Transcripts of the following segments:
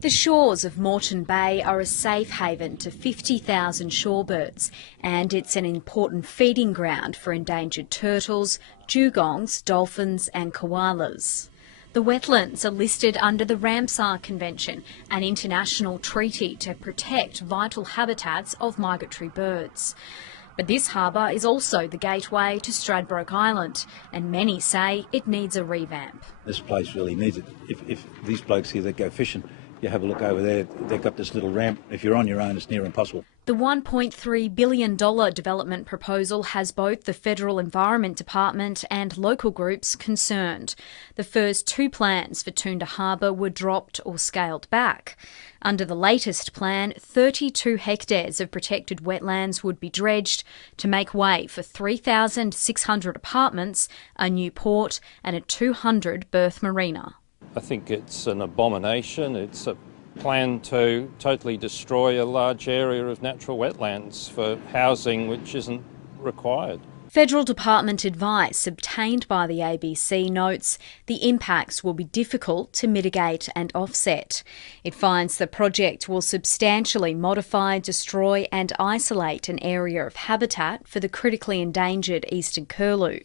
The shores of Moreton Bay are a safe haven to 50,000 shorebirds, and it's an important feeding ground for endangered turtles, dugongs, dolphins and koalas. The wetlands are listed under the Ramsar Convention, an international treaty to protect vital habitats of migratory birds. But this harbour is also the gateway to Stradbroke Island, and many say it needs a revamp. This place really needs it. If these blokes here that go fishing, you have a look over there, they've got this little ramp. If you're on your own, it's near impossible. The $1.3 billion development proposal has both the Federal Environment Department and local groups concerned. The first two plans for Toondah Harbour were dropped or scaled back. Under the latest plan, 32 hectares of protected wetlands would be dredged to make way for 3,600 apartments, a new port and a 200-berth marina. I think it's an abomination. It's a plan to totally destroy a large area of natural wetlands for housing which isn't required. Federal Department advice obtained by the ABC notes the impacts will be difficult to mitigate and offset. It finds the project will substantially modify, destroy and isolate an area of habitat for the critically endangered eastern curlew.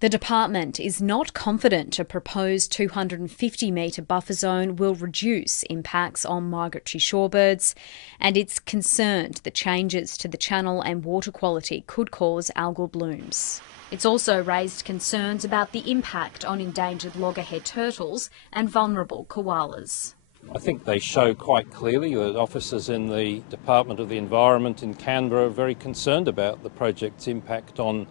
The department is not confident a proposed 250-metre buffer zone will reduce impacts on migratory shorebirds, and it's concerned the changes to the channel and water quality could cause algal blooms. It's also raised concerns about the impact on endangered loggerhead turtles and vulnerable koalas. I think they show quite clearly that officers in the Department of the Environment in Canberra are very concerned about the project's impact on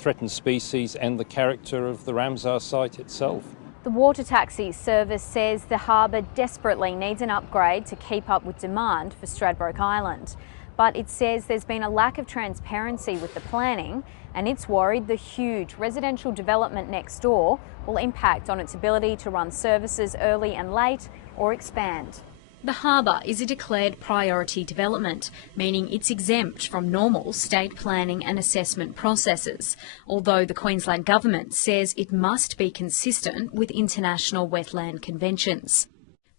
threatened species and the character of the Ramsar site itself. The water taxi service says the harbour desperately needs an upgrade to keep up with demand for Stradbroke Island. But it says there's been a lack of transparency with the planning, and it's worried the huge residential development next door will impact on its ability to run services early and late or expand. The harbour is a declared priority development, meaning it's exempt from normal state planning and assessment processes, although the Queensland Government says it must be consistent with international wetland conventions.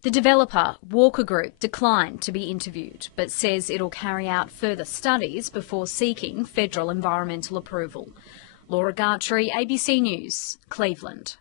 The developer, Walker Group, declined to be interviewed, but says it'll carry out further studies before seeking federal environmental approval. Laura Gartree, ABC News, Cleveland.